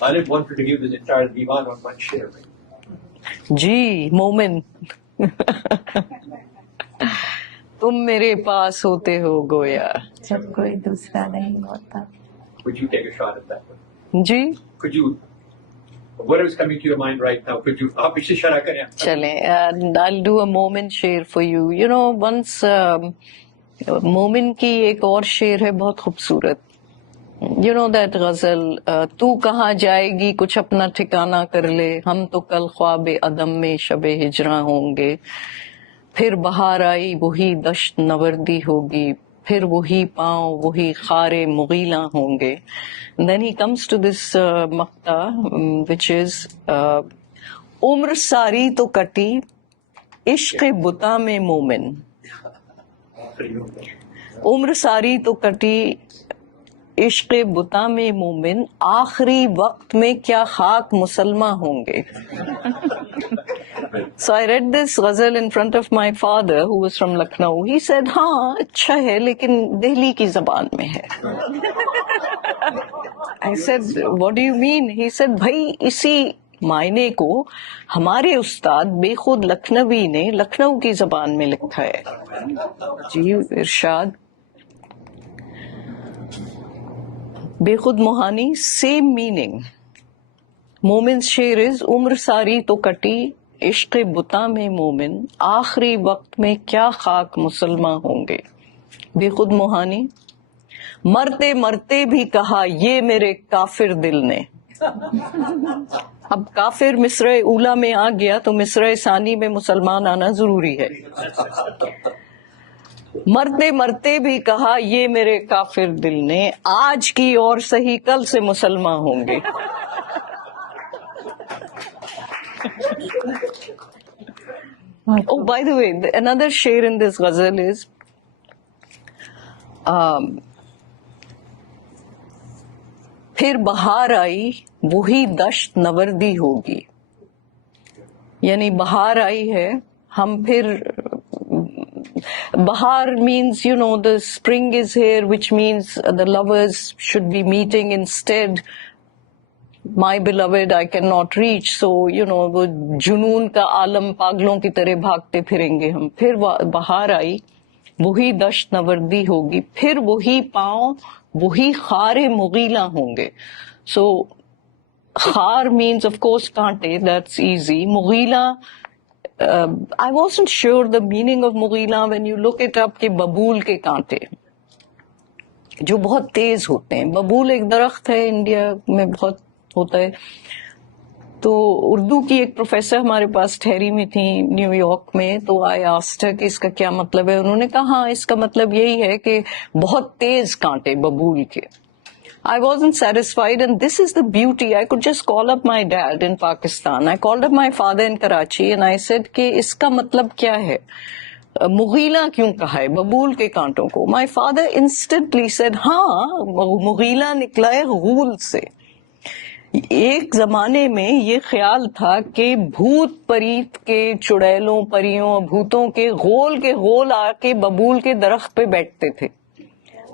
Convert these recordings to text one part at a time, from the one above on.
Khalid wanted to give this entire divan on one share. جی مومن تم میرے پاس ہوتے ہو گویا جب کوئی دوسرا نہیں ہوتا. Would you take a shot at that one? G Could you, what is coming to your mind right now? Could you, آپ اسے شرح کریں. چلیں I'll do a مومن شعر for you. You know once مومن کی ایک اور شعر ہے بہت خوبصورت. You know that غزل تو کہاں جائے گی کچھ اپنا ٹھکانہ کر لے ہم تو کل خواب عدم میں شب ہجراں ہوں گے پھر بہار آئی وہی دشت نوردی ہوگی پھر وہی پاؤں وہی خار مغیلاں ہوں گے. Then he comes to this مقطع which is عمر ساری تو کٹی عشق بتا میں مومن. عمر ساری تو کٹی عشق بتا میں مومن آخری وقت میں کیا خاک مسلمہ ہوں گے. So I read this ghazal in front of my father who was from Lucknow. He said ہاں اچھا ہے لیکن دہلی کی زبان میں ہے. I said what do you mean? He said بھائی اسی معنی کو ہمارے استاد بے خود لکھنوی نے لکھنؤ کی زبان میں لکھا ہے. جی ارشاد بے خود موہانی سیم میننگ. مومن شعر از عمر ساری تو کٹی عشق بتا میں مومن آخری وقت میں کیا خاک مسلمہ ہوں گے. بے خود موہانی مرتے مرتے بھی کہا یہ میرے کافر دل نے. اب کافر مصرع اولا میں آ گیا تو مصرع ثانی میں مسلمان آنا ضروری ہے. مرتے مرتے بھی کہا یہ میرے کافر دل نے آج کی اور صحیح کل سے مسلمان ہوں گے. Oh, by the way, another شعر in this ghazal is پھر بہار آئی وہی دشت نوردی ہوگی. یعنی بہار آئی ہے ہم پھر Bahar means, you know, the spring is here, which means the lovers should be meeting instead. My beloved I cannot reach, so you know وہ جنون کا عالم پاگلوں کی طرح بھاگتے پھریں گے ہم. پھر بہار آئی وہی دشت نوردی ہوگی پھر وہی پاؤں وہی خار مغیلاں ہوں گے. So خار means of course کانٹے, that's easy. مغیلاں I wasn't sure the meaning of مغیلاں when you look it up کہ ببول کے کانٹے جو بہت تیز ہوتے ہیں. ببول ایک درخت ہے انڈیا میں بہت ہوتا ہے. تو اردو کی ایک پروفیسر ہمارے پاس ٹھہری میں تھی نیو یارک میں, تو آئی آسکڈ ہر کہ اس کا کیا مطلب ہے. انہوں نے کہا ہاں اس کا مطلب یہی ہے کہ بہت تیز کانٹے ببول کے. I wasn't satisfied and this is the beauty. I could just call up my dad in Pakistan. I called up my father in Karachi and I said کہ اس کا مطلب کیا ہے, مغیلہ کیوں کہا ہے ببول کے کانٹوں کو. My father instantly said ہاں مغیلہ نکلا ہے غول سے. ایک زمانے میں یہ خیال تھا کہ بھوت پریت کے چڑیلوں پریوں بھوتوں کے غول آ کے ببول کے درخت پہ بیٹھتے تھے,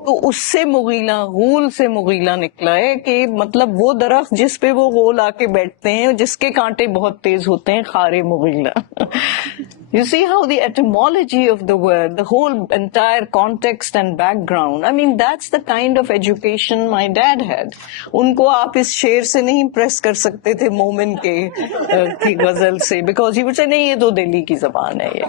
تو اس سے مغیلہ غول سے مغیلہ نکلا ہے کہ مطلب وہ درخت جس پہ وہ غول آ کے بیٹھتے ہیں جس کے کانٹے بہت تیز ہوتے ہیں, خار مغیلہ. You see how the etymology of the word, the whole entire context and background, I mean that's the kind of education my dad had. ان کو آپ اس شعر سے نہیں پریس کر سکتے تھے مومن کی غزل سے, because he would say نہیں یہ تو دہلی کی زبان ہے یہ.